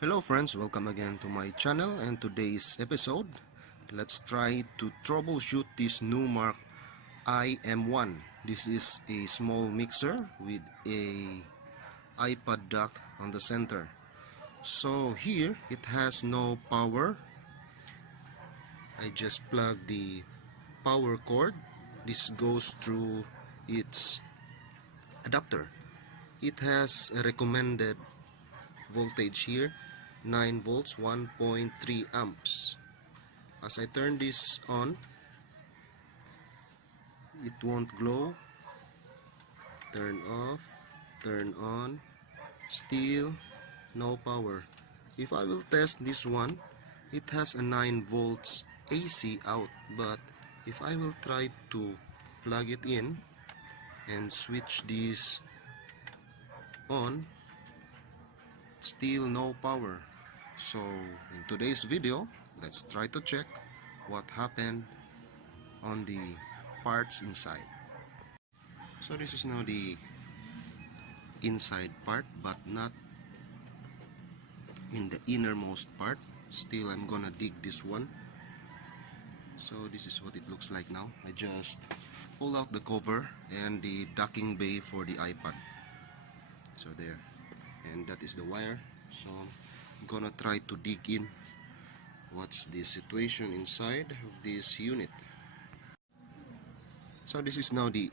Hello friends, welcome again to my channel, and today's episode, let's try to troubleshoot this NUMARK iM1. This is a small mixer with a iPod dock on the center. So here it has no power. I just plug the power cord. This goes through its adapter. It has a recommended voltage here, 9 volts 1.3 amps. As I turn this on, it won't glow. Turn off, turn on, still no power. If I will test this one, it has a 9 volts AC out, but if I will try to plug it in and switch this on, still no power. So in today's video, let's try to check what happened on the parts inside. So this is now the inside part, but not in the innermost part. Still, I'm gonna dig this one. So this is what it looks like now. I just pull out the cover and the docking bay for the iPod. So there, and that is the wire. So I'm gonna try to dig in what's the situation inside of this unit. So this is now the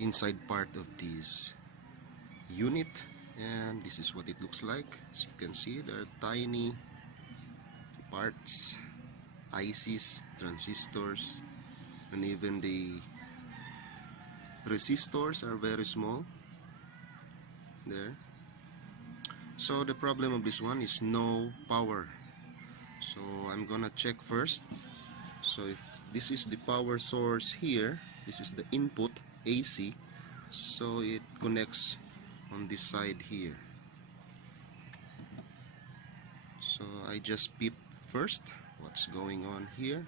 inside part of this unit, and this is what it looks like. As you can see, there are tiny parts, ICs, transistors, and even the resistors are very small there. So the problem of this one is no power. So I'm gonna check first. So if this is the power source here, this is the input AC, so it connects on this side here. So I just peep first what's going on here.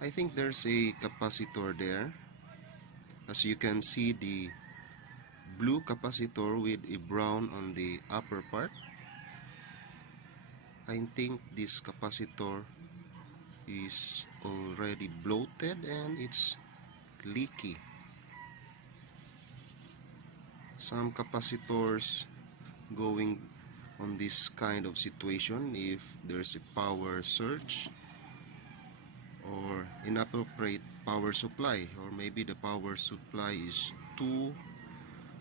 I think there's a capacitor there. As you can see, the blue capacitor with a brown on the upper part. I think this capacitor is already bloated and it's leaky. Some capacitors going on this kind of situation, if there's a power surge or inappropriate power supply, or maybe the power supply is too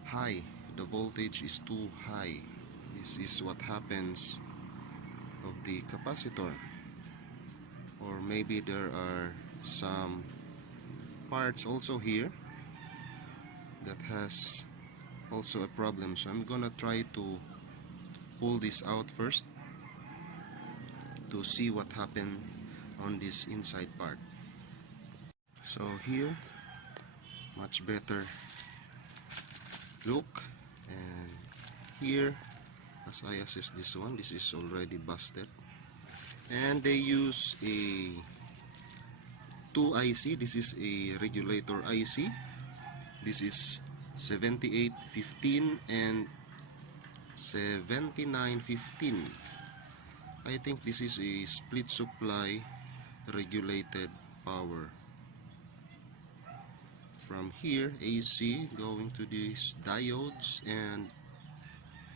high, the voltage is too high. This is what happens of the capacitor. Or maybe there are some parts also here that has also a problem. So I'm gonna try to pull this out first to see what happened on this inside part. So here, much better look, and here, as I assess this one, this is already busted, and they use a 2 IC. This is a regulator IC. This is 7815 and 7915. I think this is a split supply regulated power. From here, AC going to these diodes, and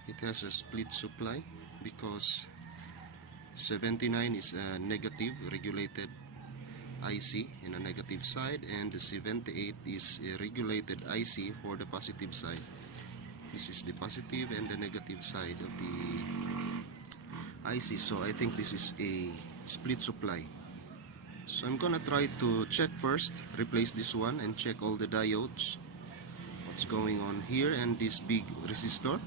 it has a split supply because 79 is a negative regulated IC in a negative side, and the 78 is a regulated IC for the positive side. This is the positive and the negative side of the IC. So I think this is a split supply. So I'm gonna try to check first, replace this one, and check all the diodes, what's going on here, and this big resistor.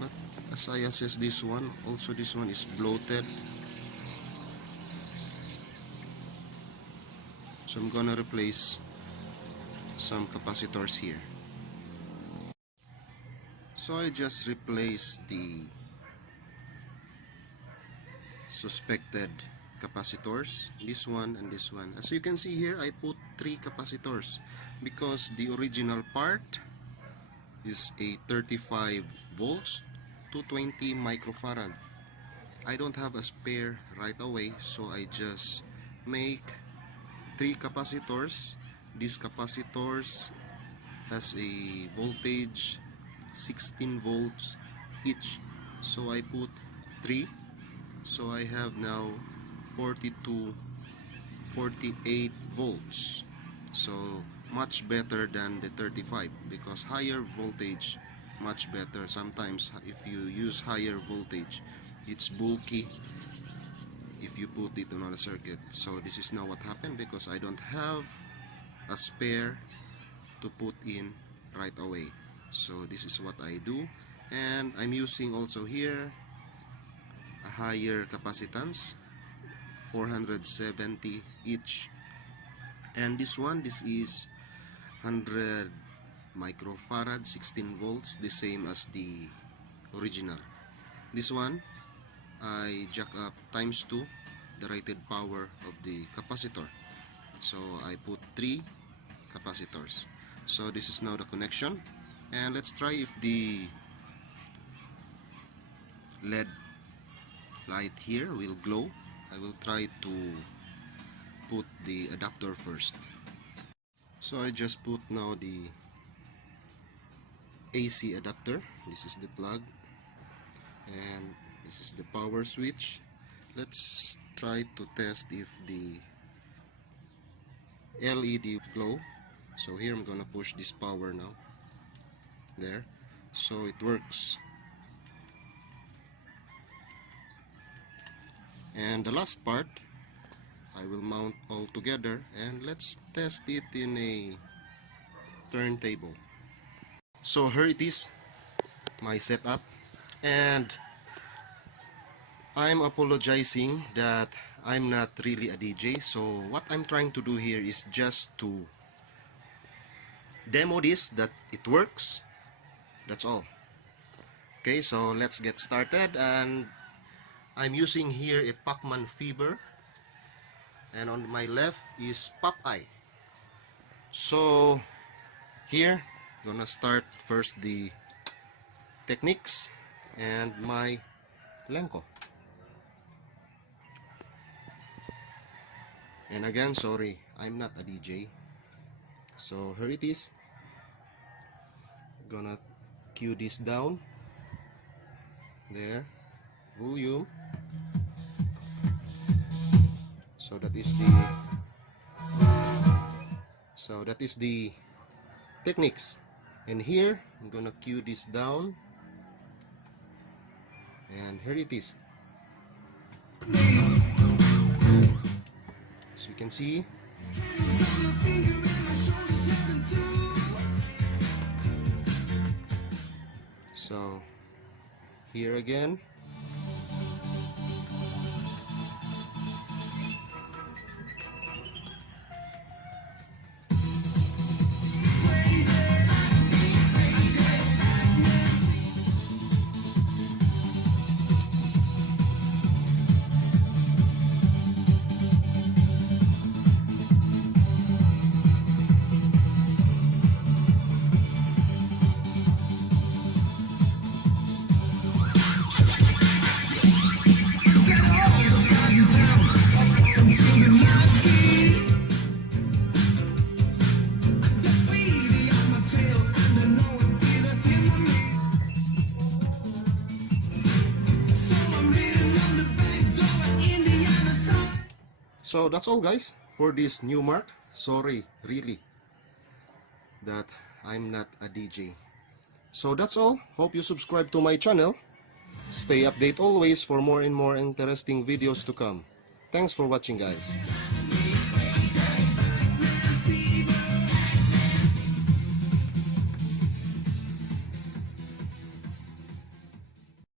But as I assess this one, also this one is bloated. So I'm gonna replace some capacitors here. So I just replaced the suspected capacitors, this one and this one. As you can see here, I put 3 capacitors. because the original part is a 35 volts to 20 microfarad. I don't have a spare right away, so I just make 3 capacitors. These capacitors has a voltage 16 volts each, so I put 3, so I have now 42 48 volts, so much better than the 35, because higher voltage much better. Sometimes if you use higher voltage, it's bulky if you put it on a circuit. So this is now what happened, because I don't have a spare to put in right away. So this is what I do, and I'm using also here a higher capacitance, 470 each, and this is 100 microfarad, 16 volts, the same as the original. This one I jack up times 2 the rated power of the capacitor, so I put 3 capacitors. So this is now the connection, and let's try if the LED light here will glow. I will try to put the adapter first. So I just put now the AC adapter. This is the plug, and this is the power switch. Let's try to test if the LED glow. So here I'm gonna push this power now. There, so it works. And the last part I will mount all together, and let's test it in a turntable. So here it is, my setup, and I'm apologizing that I'm not really a DJ. So what I'm trying to do here is just to demo this, that it works. That's all. Okay, so let's get started. And I'm using here a Pacman fiber, and on my left is Popeye. So here, gonna start first the techniques and my Lenko. And again, sorry, I'm not a DJ. So here it is. Gonna cue this down. There, volume. So that is the techniques. And here I'm gonna cue this down, and here it is. So you can see. So here again. So that's all, guys, for this NUMARK. Sorry, really, that I'm not a DJ. So that's all. Hope you subscribe to my channel. Stay updated always for more and more interesting videos to come. Thanks for watching, guys.